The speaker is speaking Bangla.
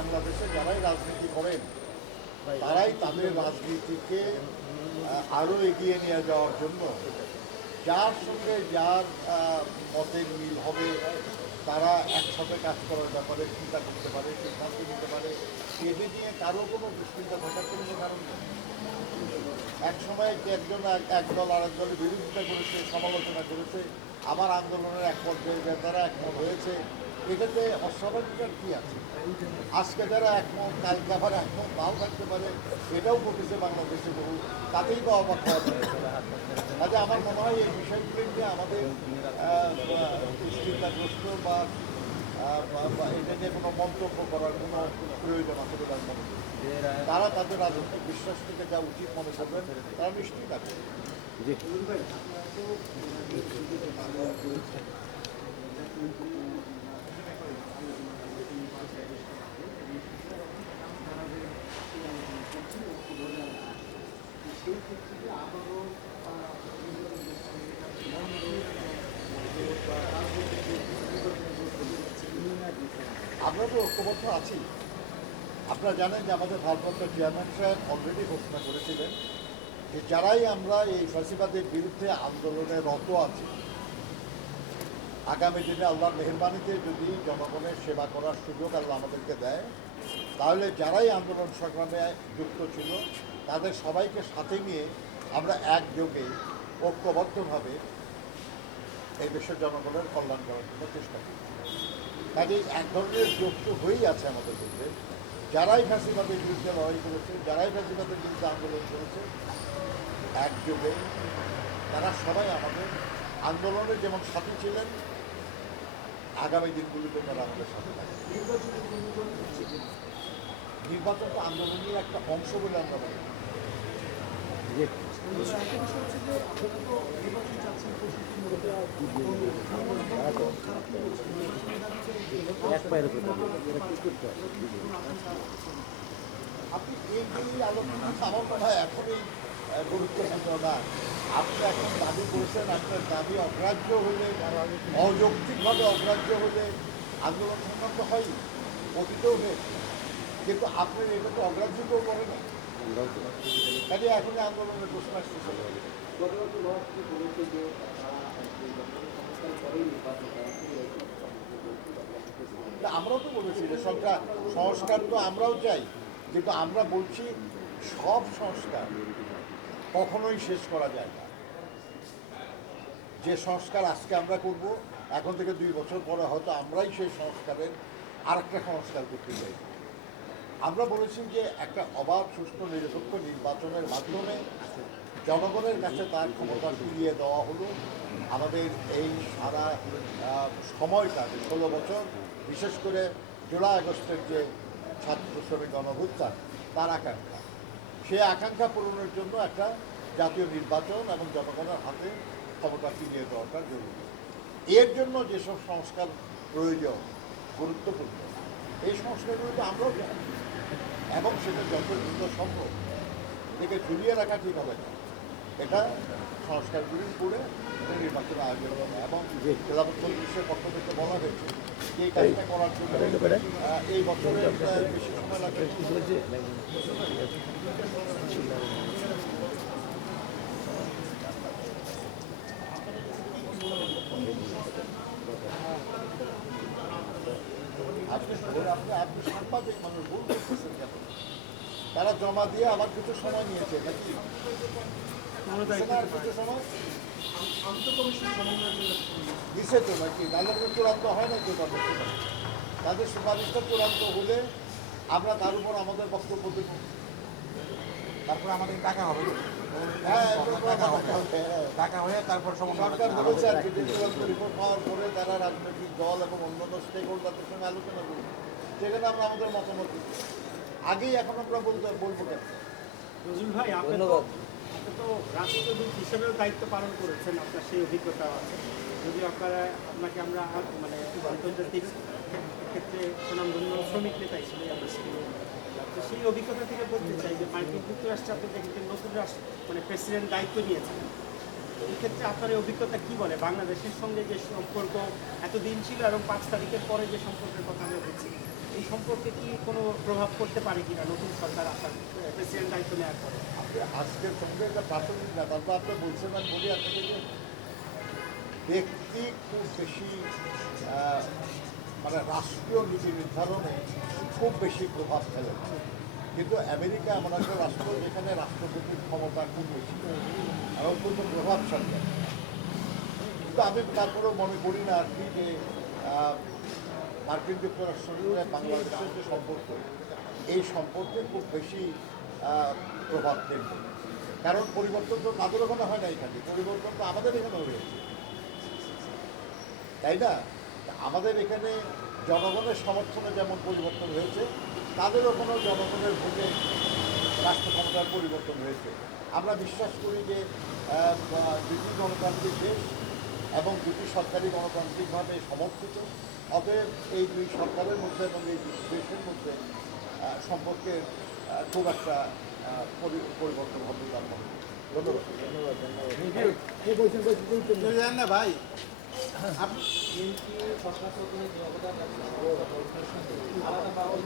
বাংলাদেশে যারাই রাজনীতি করেন তারাই তাদের রাজনীতিকে আরও এগিয়ে নিয়ে যাওয়ার জন্য যার সঙ্গে যার মতের মিল হবে তারা একসাথে কাজ করার ব্যাপারে চিন্তা করতে পারে, সিদ্ধান্ত নিতে পারে। এদের নিয়ে কারো কোনো দুশ্চিন্তা থাকার কোনো কারণ নেই। এক সময় একজন এক দল আরেক দলের বিরোধিতা করেছে, সমালোচনা করেছে, আবার আন্দোলনের এক পর্যায়ে তারা একমত হয়েছে। এটাতে অস্বাভাবিক আর কী আছে? আজকে যারা একমত কালকে আবার একমত নাও থাকতে পারে, এটাও ঘটেছে বাংলাদেশে বহু, তাতেই বা অবাক হওয়া যায়। কাজে আমার মনে হয় এই বিষয়গুলি নিয়ে আমাদের চিন্তাগ্রস্ত বা এটা নিয়ে কোনো মন্তব্য করার কোনো প্রয়োজন আছে বলে আমি মনে করি। তারা তাদের রাজনৈতিক বিশ্বাস থেকে যা উচিত মনে করবেন তারা নিশ্চয়ই থাকবে। আমরা তো ঐক্যবদ্ধ আছি। আপনারা জানেন যে আমাদের ভারপ্রাপ্ত চেয়ারম্যান সাহেব অলরেডি ঘোষণা করেছিলেন যে যারাই আমরা এই ফ্যাসিবাদের বিরুদ্ধে আন্দোলনে রত আছি, আগামী দিনে আল্লাহর মেহেরবানিতে যদি জনগণের সেবা করার সুযোগ আল্লাহ আমাদেরকে দেয়, তাহলে যারাই আন্দোলন সংগ্রামে যুক্ত ছিল তাদের সবাইকে সাথে নিয়ে আমরা একযোগে ঐক্যবদ্ধভাবে এই দেশের জনগণের কল্যাণ করার জন্য চেষ্টা করি। কাজেই এক ধরনের যুক্ত হয়েই আছে আমাদের মধ্যে। যারাই ফ্যাসিবাদের বিরুদ্ধে লড়াই করেছে, যারাই ফ্যাসিবাদের বিরুদ্ধে আন্দোলন করেছে, একযোগে তারা সবাই আমাদের আন্দোলনে যেমন সাথী ছিলেন, আগামী দিনগুলিতে তারা আমাদের সাথে থাকবে। নির্বাচন তো আন্দোলনের একটা অংশ বলে আমরা মনে করি। আপনি এই আলোচনা আমার মনে হয় এখনই গুরুত্বপূর্ণ না। আপনি এখন দাবি করেছেন, আপনার দাবি অগ্রাহ্য হলে, অযৌক্তিকভাবে অগ্রাহ্য হলে আন্দোলন সংক্রান্ত হয়, অতীতেও হয়েছে, কিন্তু আপনি এটা তো অগ্রাহ্য কেউ করে না। কাজে এখনই আন্দোলনের প্রশ্ন আসতেছে। আমরাও তো বলেছি যে সংস্কার তো আমরাও চাই, কিন্তু আমরা বলছি সব সংস্কার কখনোই শেষ করা যায় না। যে সংস্কার আজকে আমরা করব, এখন থেকে 2 বছর পরে হয়তো আমরাই সেই সংস্কারের আরেকটা সংস্কার করতে চাই। আমরা বলেছি যে একটা অবাধ, সুষ্ঠু, নিরপেক্ষ নির্বাচনের মাধ্যমে জনগণের কাছে তার ক্ষমতা ফিরিয়ে দেওয়া হলো। আমাদের এই সারা সময়টা, 16 বছর, বিশেষ করে জুলাই আগস্টের যে ছাত্র শ্রমিক গণঅভ্যুত্থান, তার আকাঙ্ক্ষা, সেই আকাঙ্ক্ষা পূরণের জন্য একটা জাতীয় নির্বাচন এবং জনগণের হাতে ক্ষমতা ফিরিয়ে দেওয়াটা জরুরি। এর জন্য যেসব সংস্কার প্রয়োজন, গুরুত্বপূর্ণ, এই সংস্কারগুলো তো আমরাও জানি, এবং সেটা যত দ্রুত সম্ভব থেকে ঝুলিয়ে রাখা ঠিক হবে না। এটা সংস্কারগুলির করে নির্বাচনের আয়োজন করা, এবং খেলাফত মজলিসের পক্ষ থেকে বলা হয়েছে যে এই কাজটা করার জন্য এই বছরের বেশি সময় লাগবে। আপনি সাংবাদিক মানুষ ভুল করতেছেন কেন? তারা জমা দিয়ে আবার কিছু সময় নিয়েছে নাকি? কিছু সময় দিছে তো নাকি? তাহলে চূড়ান্ত হয় নাকি? তাদের সুপারিশটা চূড়ান্ত হলে আমরা তার উপর আমাদের বক্তব্য দেব, তারপর আমাদের টাকা হবে। হ্যাঁ, টাকা হয়ে তারপর সরকার বলেছে আর কি, চূড়ান্ত রিপোর্ট পাওয়ার পরে তারা রাজনৈতিক দল এবং অন্যান্য স্টেক হোল্ডারদের সঙ্গে আলোচনা করবে, সেখানে আমরা আমাদের মতামত দিব। আগেই এখন আমরা বলবো কেন? নজরুল ভাই, আপনি তো রাষ্ট্রদূত হিসেবেও দায়িত্ব পালন করেছেন, আপনার সেই অভিজ্ঞতাও আছে। যদি আপনাকে আমরা মানে আন্তর্জাতিক ক্ষেত্রে সুনামধন্য শ্রমিক নেতা হিসেবে আমরা তো সেই অভিজ্ঞতা থেকে বলতে চাই যে মার্কিন যুক্তরাষ্ট্রে আপনি দেখেছেন নতুন রাষ্ট্র মানে প্রেসিডেন্ট দায়িত্ব নিয়েছেন, এই ক্ষেত্রে আপনার এই অভিজ্ঞতা কী বলে? বাংলাদেশের সঙ্গে যে সম্পর্ক এতদিন ছিল এবং 5 তারিখের পরে যে সম্পর্কের কথা আমরা বলছি, এই সম্পর্কে কি কোনো প্রভাব পড়তে পারে কিনা নতুন সরকার আসার প্রেসিডেন্ট দায়িত্ব নেওয়ার পরে? আজকের সঙ্গে এটা প্রাথমিক না, তারপর আপনি বলছেন, আমি বলি আপনাকে যে ব্যক্তি খুব বেশি মানে রাষ্ট্রীয় নীতি নির্ধারণে খুব বেশি প্রভাব ফেলে না। কিন্তু আমেরিকা এমন একটা রাষ্ট্র যেখানে রাষ্ট্রপতির ক্ষমতা খুব বেশি আর অত্যন্ত প্রভাবশালী। কিন্তু আমি তারপরেও মনে করি না আর কি যে মার্কিন যুক্তরাষ্ট্রের সঙ্গে বাংলাদেশের যে সম্পর্ক, এই সম্পর্কে খুব বেশি প্রভাব ফেলবে। কারণ পরিবর্তন তো তাদের ওখানে হয় না, এখানে পরিবর্তন তো আমাদের এখানেও রয়েছে, তাই না? আমাদের এখানে জনগণের সমর্থনে যেমন পরিবর্তন হয়েছে, তাদেরও কোনো জনগণের ভোটে রাষ্ট্র ক্ষমতার পরিবর্তন হয়েছে। আমরা বিশ্বাস করি যে দুটি গণতান্ত্রিক দেশ এবং দুটি সরকারি গণতান্ত্রিকভাবে সমর্থিত, অতএব এই দুই সরকারের মধ্যে এবং এই দুটি দেশের মধ্যে সম্পর্কের খুব একটা পরিবর্তন হবে তার মধ্যে। ধন্যবাদ ধন্যবাদ। না ভাই বিএনপি সরকার যে অবদান আছে আলাদা পাওয়া